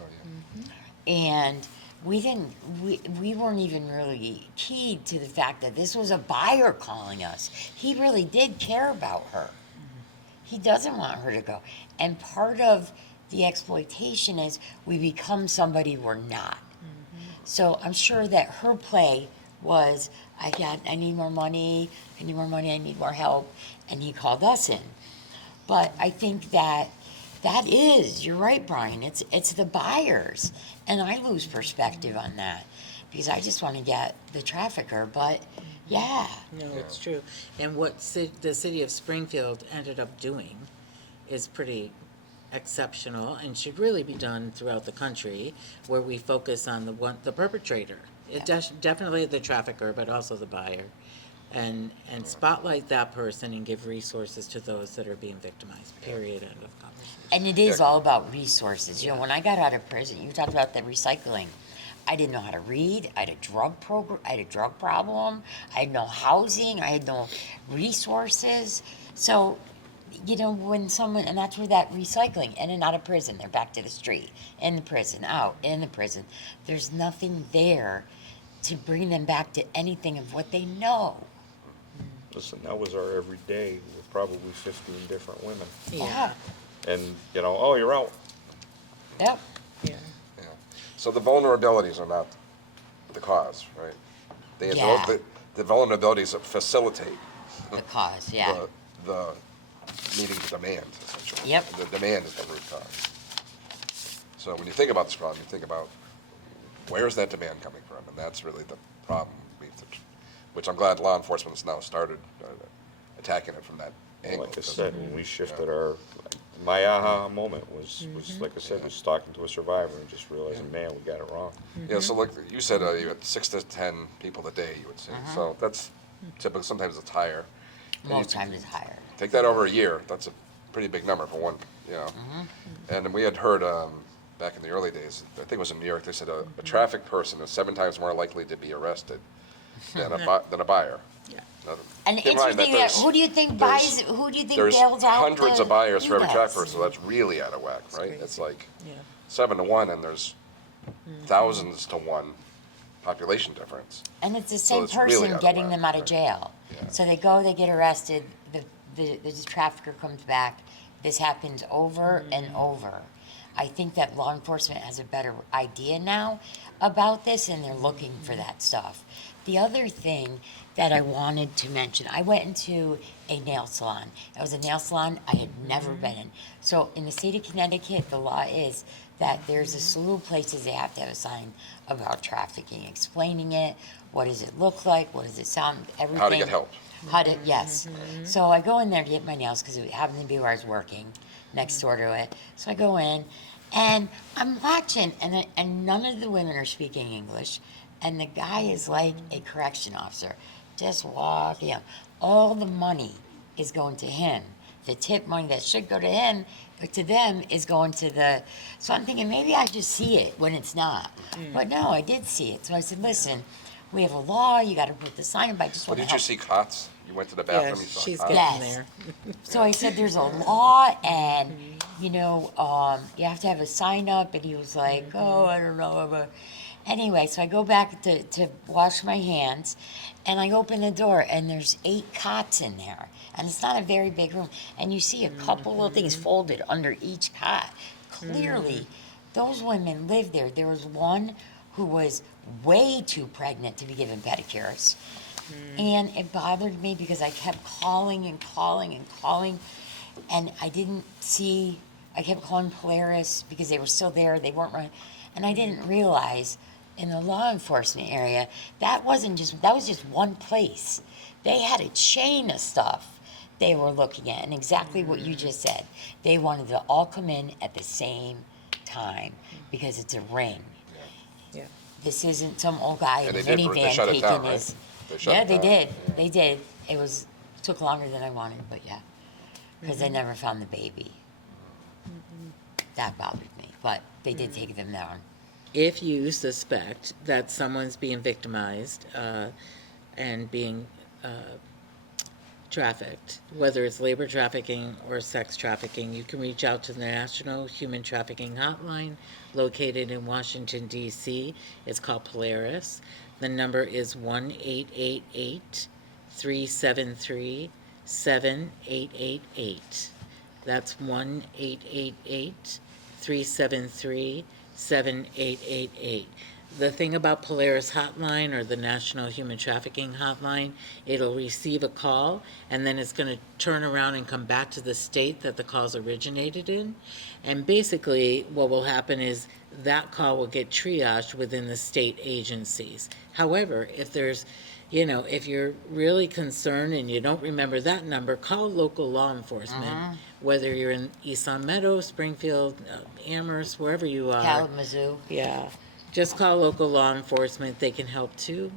yeah. And we weren't even really keyed to the fact that this was a buyer calling us. He really did care about her. He doesn't want her to go. And part of the exploitation is we become somebody we're not. So I'm sure that her play was, I need more money, I need more money, I need more help, and he called us in. But I think that you're right, Brian, it's the buyers, and I lose perspective on that, because I just wanna get the trafficker, but, yeah. No, it's true. And what the city of Springfield ended up doing is pretty exceptional and should really be done throughout the country, where we focus on the perpetrator. Definitely the trafficker, but also the buyer. And spotlight that person and give resources to those that are being victimized, period, end of conversation. And it is all about resources. You know, when I got out of prison, you talked about the recycling. I didn't know how to read. I had a drug problem. I had no housing. I had no resources. So, you know, when someone, and that's where that recycling, in and out of prison, they're back to the street, in the prison, out, in the prison. There's nothing there to bring them back to anything of what they know. Listen, that was our everyday with probably 15 different women. Yeah, And, you know, oh, you're out. Yep. yeah. Yeah. So the vulnerabilities are not the cause, right? Yeah. The vulnerabilities facilitate The cause, yeah. the meeting the demand, essentially. Yep. The demand is the root cause. So when you think about this problem, you think about where's that demand coming from, and that's really the problem. Which I'm glad law enforcement has now started attacking it from that angle. Like I said, when we shifted my aha moment was like I said, was talking to a survivor and just realizing, man, we got it wrong. Yeah, so like you said, you had 6 to 10 people a day, you would say. So that's typically, sometimes it's higher. And Most you times it's higher. take that over a year, that's a pretty big number for one, you know. And we had heard back in the early days, I think it was in New York, they said a traffic person is 7 times more likely to be arrested than a buyer. Yeah. Now, And keep in mind interesting that, there's- who do you think there's- buys, who do you think There's bails out hundreds the of buyers for every traffic Yes. person, so that's really out of whack, right? crazy. It's like Yeah. 7 to 1, and there's thousands to 1 population difference. And it's the So same it's really person out of getting whack, them out of right. jail. Yeah. So they go, they get arrested, the trafficker comes back, this happens over and over. I think that law enforcement has a better idea now about this, and they're looking for that stuff. The other thing that I wanted to mention, I went into a nail salon. It was a nail salon I had never been in. So in the state of Connecticut, the law is that there's a slew of places they have to have a sign about trafficking, explaining it, what does it look like, what does it sound, everything. How to get help. How to, yes. So I go in there to get my nails because it happened to be where I was working, next door to it. So I go in, and I'm watching, and none of the women are speaking English, and the guy is like a correction officer, just walking up. All the money is going to him. The tip money that should go to him, but to them, is going to the. So I'm thinking maybe I just see it when it's not, but no, I did see it. So I said, listen, we have a law. You got to put the sign up. I just But want to did help. you see cots? You went to the Yeah, bathroom, you saw she's cots? getting Yes. there. So I said, there's a law, and, you know, you have to have a sign up, and he was like, oh, I don't know. But anyway, so I go back to wash my hands, and I open the door, and there's 8 cots in there, and it's not a very big room, and you see a couple of things folded under each cot. Clearly, those women lived there. There was one who was way too pregnant to be given pedicures. And it bothered me because I kept calling and calling and calling, and I didn't see, I kept calling Polaris because they were still there, they weren't running, and I didn't realize in the law enforcement area, that was just one place. They had a chain of stuff they were looking at, and exactly what you just said. They wanted to all come in at the same time because it's a ring. Yeah. This isn't some old guy in And a they minivan shut it taking down, right? his. They shut Yeah, it they down. did. Yeah. They did. It took longer than I wanted, but yeah, because they never found the baby. That bothered me, but they did take them down. If you suspect that someone's being victimized and being trafficked, whether it's labor trafficking or sex trafficking, you can reach out to the National Human Trafficking Hotline located in Washington, D.C. It's called Polaris. The number is 1-888-373-7888. That's 1-888-373-7888. The thing about Polaris Hotline or the National Human Trafficking Hotline, it'll receive a call and then it's going to turn around and come back to the state that the calls originated in. And basically, what will happen is that call will get triaged within the state agencies. However, if there's, if you're really concerned and you don't remember that number, call local law enforcement, whether you're in East Longmeadow, Springfield, Amherst, wherever you are. Kalamazoo. Yeah, just call local law enforcement, they can help too,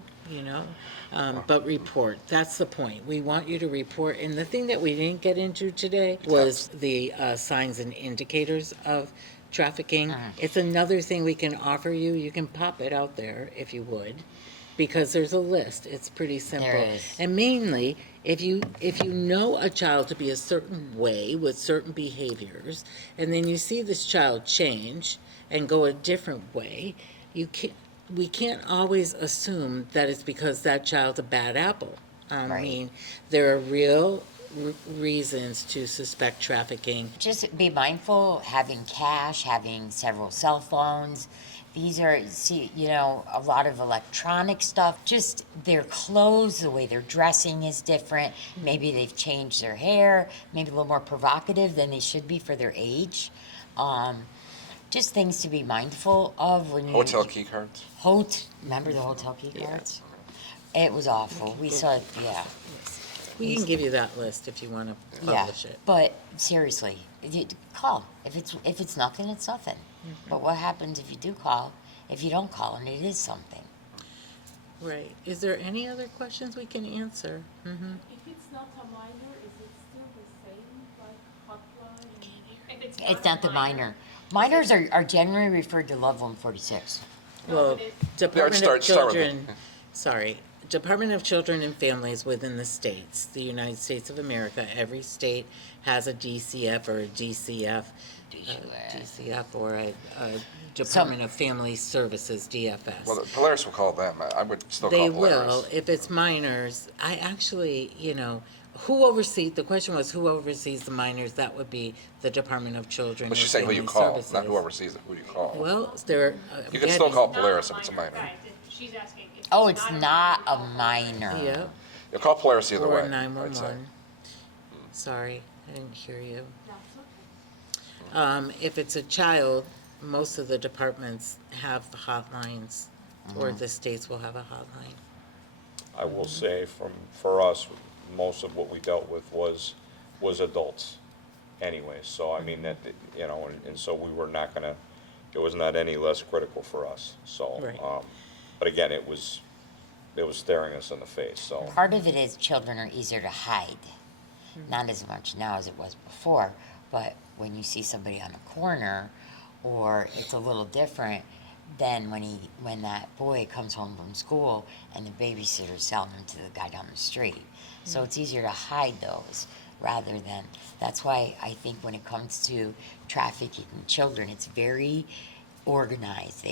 but report, that's the point. We want you to report, and the thing that we didn't get into today was the signs and indicators of trafficking. It's another thing we can offer you, you can pop it out there if you would, because there's a list, it's pretty simple. There is. And mainly, if you know a child to be a certain way with certain behaviors, and then you see this child change and go a different way, we can't always assume that it's because that child's a bad apple. I Right. mean, there are real reasons to suspect trafficking. Just be mindful, having cash, having several cell phones. These are, a lot of electronic stuff. Just their clothes, the way they're dressing is different. Maybe they've changed their hair, maybe a little more provocative than they should be for their age. Just things to be mindful of when you. Hotel key cards? Remember the hotel key cards? It was awful. We saw it, yeah. We can give you that list if you want to Yeah, publish it. but seriously, call. If it's nothing, it's nothing. But what happens if you do call? If you don't call and it is something? Right. Is there any other questions we can answer? If it's not a minor, is it still the same, like hotline? If It's not the minor. Minors are generally referred to Level 146. Well, but Department start of with Children, Department of Children and Families within the states, the United States of America, every state has a DCF or a DCF, DCF or a Department of Family Services, DFS. Well, Polaris will call them. I would still They call Polaris. will, if it's minors. I actually, the question was who oversees the minors? That would be the Department of Children But and she's saying who Family you call, Services. not who oversees it, who you call. Well, they're. You can still call Polaris if it's a minor. Right, she's asking if Oh, it's not a minor. Yep. You'll call Polaris either way, Or I'd say. 911. Sorry, I didn't hear you. That's okay. If it's a child, most of the departments have hotlines, or the states will have a hotline. I will say for us, most of what we dealt with was adults anyway. So I mean, and so we were not gonna, it was not any less critical for us, so. Right. But again, it was staring us in the face, so. Part of it is children are easier to hide. Not as much now as it was before, but when you see somebody on a corner, or it's a little different than when that boy comes home from school and the babysitter's selling them to the guy down the street. So it's easier to hide those rather than, that's why I think when it comes to trafficking children, it's very organized.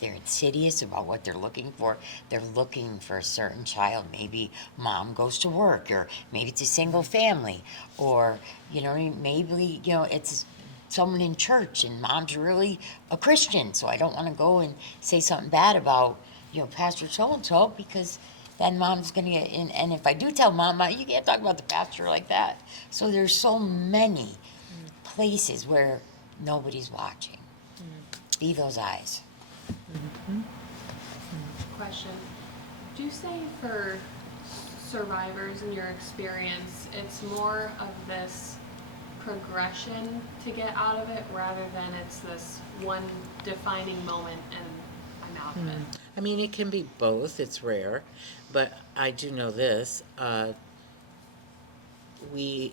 They're insidious about what they're looking for. They're looking for a certain child. Maybe mom goes to work, or maybe it's a single family, or, maybe, it's someone in church and mom's really a Christian, so I don't want to go and say something bad about, Pastor so-and-so, because then mom's going to get in. And if I do tell mom, you can't talk about the pastor like that. So there's so many places where nobody's watching. Be those eyes. Question. Do you say for survivors in your experience, it's more of this progression to get out of it rather than it's this one defining moment and I'm out of it? I mean, it can be both, it's rare, but I do know this, we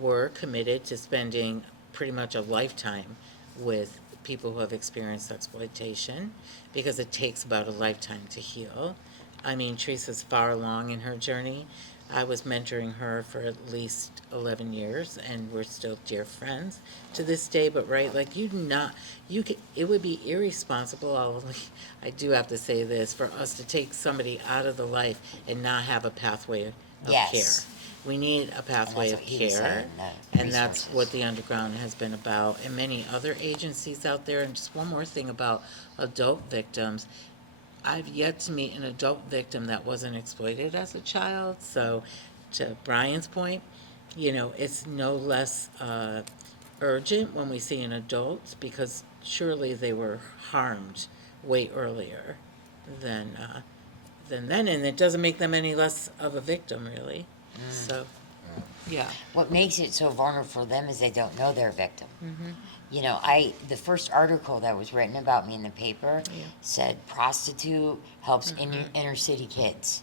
were committed to spending pretty much a lifetime with people who have experienced exploitation, because it takes about a lifetime to heal. I mean, Teresa's far along in her journey. I was mentoring her for at least 11 years, and we're still dear friends to this day. But it would be irresponsible, I do have to say this, for us to take somebody out of the life and not have a pathway of Yes. We need a pathway of what he was care, saying, the and that's what resources. the underground has been about, and many other agencies out there. And just one more thing about adult victims. I've yet to meet an adult victim that wasn't exploited as a child. So, to Brian's point, it's no less urgent when we see an adult, because surely they were harmed way earlier than than then, and it doesn't make them any less of a victim, really. So, yeah. What makes it so vulnerable for them is they don't know they're a victim. Mm-hmm. The first article that was written about me in the paper Yeah. said prostitute helps Mm-hmm. inner city kids.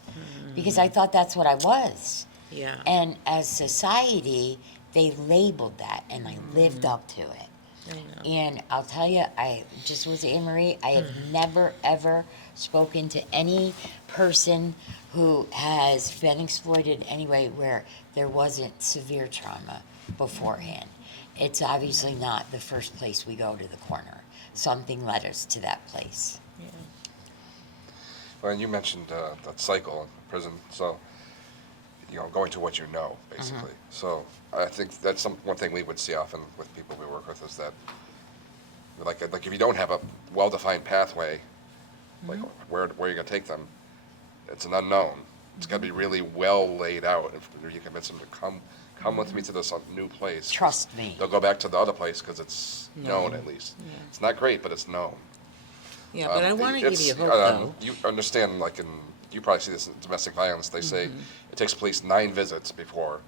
Because I thought that's what I was. Yeah. And as society, they labeled that, and I lived up to it. I know. And I'll tell you, I just was Anne Marie. I have never ever spoken to any person who has been exploited anyway where there wasn't severe trauma beforehand. It's obviously not the first place we go to the corner. Something led us to that place. Yeah. Well, and you mentioned that cycle in prison, so, going to what you know, basically. So I think that's one thing we would see often with people we work with, is that, like if you don't have a well-defined pathway, like where are you gonna take them, it's an unknown. It's gotta be really well laid out. If you convince them to come with me to this new place, Trust me. they'll go back to the other place because it's known, at least. It's not great, but it's known. Yeah, but I want to give It's, you hope, though. You understand, like you probably see this in domestic violence. They say it takes police 9 visits before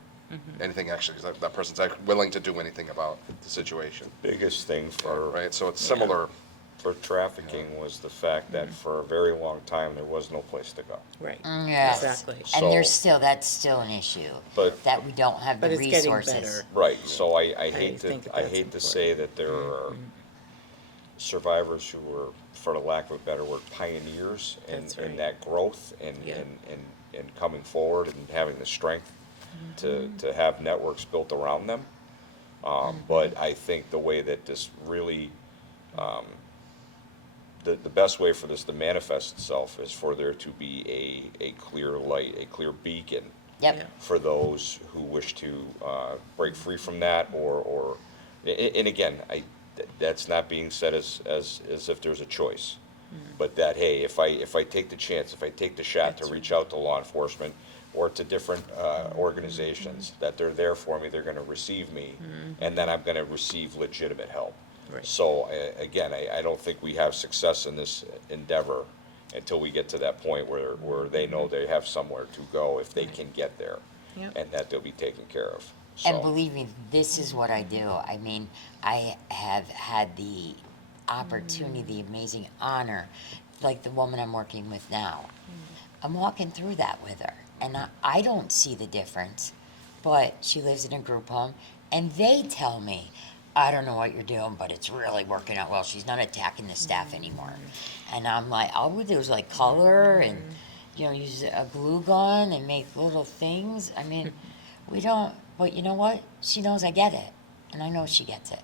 anything actually, that person's willing to do anything about the situation. Biggest thing for, Right, so it's similar. for trafficking was the fact that for a very long time, there was no place to go. Right. Yes. Exactly. And So- that's still an issue. But- that we don't have But the it's getting resources. better. Right, so I hate think to, that I that's hate to say that there are survivors who were, for the lack of a better word, pioneers That's in right. that growth and, Yeah. and coming forward and having the strength to have networks built around them. But I think the way that this really, the best way for this to manifest itself is for there to be a clear light, a clear beacon Yep. Yeah. for those who wish to break free from that, and again, that's not being said as if there's a choice, but that, hey, if I take the chance, if I take the shot to That's reach out to law enforcement or to different organizations, that they're there for me, they're going to receive me, and then I'm going to receive legitimate help. Right. So again, I don't think we have success in this endeavor until we get to that point where they know they have somewhere to go if they can get there, Yep. and that they'll be taken care of. And So- believe me, this is what I do. I mean, I have had the opportunity, the amazing honor, like the woman I'm working with now. I'm walking through that with her, and I don't see the difference, but she lives in a group home, and they tell me, I don't know what you're doing, but it's really working out well. She's not attacking the staff anymore. And I'm like, all we do is like color and, use a glue gun and make little things. I mean, we don't, but you know what? She knows I get it, and I know she gets it.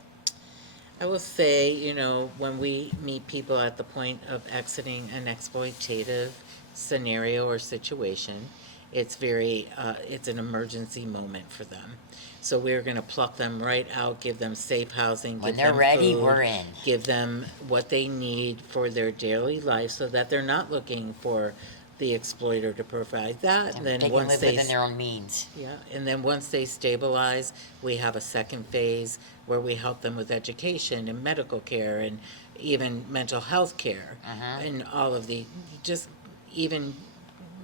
I will say, when we meet people at the point of exiting an exploitative scenario or situation, it's it's an emergency moment for them. So we're going to pluck them right out, give them safe housing, When give they're them ready, food, we're in. give them what they need for their daily life, so that they're not looking for the exploiter to provide that. And Then they can once live they within their own means. Yeah, and then once they stabilize, we have a second phase where we help them with education and medical care and even mental health care. And all of just even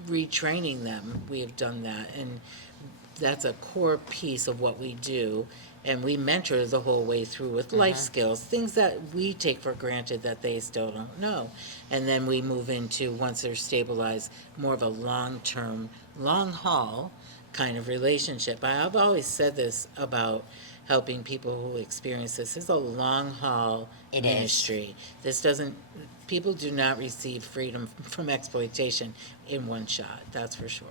retraining them, we have done that. And that's a core piece of what we do. And we mentor the whole way through with life skills, things that we take for granted that they still don't know. And then we move into, once they're stabilized, more of a long-term, long-haul kind of relationship. I've always said this about helping people who experience this. It's a long-haul It is. ministry. People do not receive freedom from exploitation in one shot, that's for sure.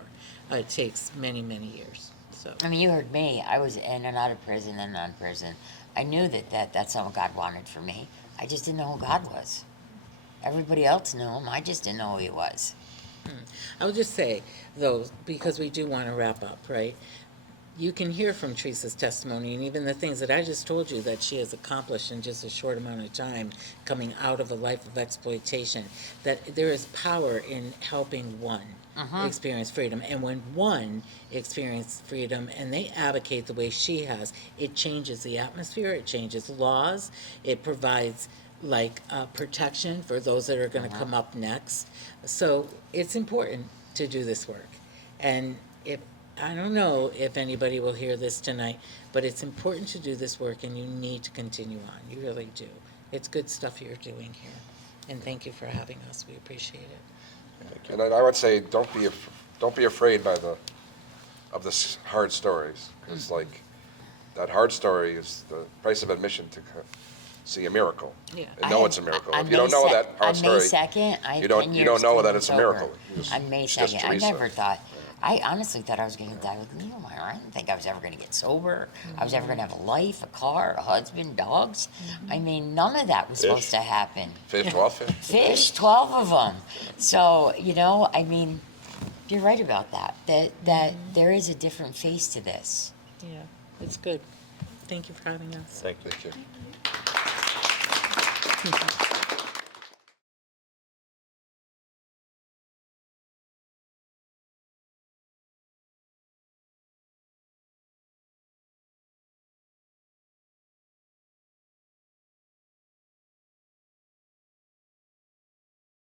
It takes many, many years, so. I mean, you heard me. I was in and out of prison and out of prison. I knew that's not what God wanted for me. I just didn't know who God was. Everybody else knew him. I just didn't know who he was. I would just say, though, because we do want to wrap up, right? you can hear from Teresa's testimony and even the things that I just told you that she has accomplished in just a short amount of time coming out of a life of exploitation, that there is power in helping one experience freedom. And when one experiences freedom and they advocate the way she has, it changes the atmosphere, it changes laws, it provides protection for those that are going to come up next. So it's important to do this work. And I don't know if anybody will hear this tonight, but it's important to do this work and you need to continue on. You really do. It's good stuff you're doing here. And thank you for having us. We appreciate it. And I would say, don't be afraid of the hard stories. It's like, that hard story is the price of admission to see a miracle. Yeah. And know it's a miracle. On If you don't know that hard On May story, 2nd, I you had don't 10 you don't years know clean that and it's a sober. miracle. On May It's just 2nd, I Teresa. never thought, I honestly thought I was going to die with Nehemiah. I didn't think I was ever going to get sober. I was ever going to have a life, a car, a husband, dogs. I mean, none of that was supposed to happen. Fish, 12 fish. Fish, 12 of them. So, I mean, you're right about that. That there is a different face to this. Yeah, it's good. Thank you for having us. Thank you. Thank you.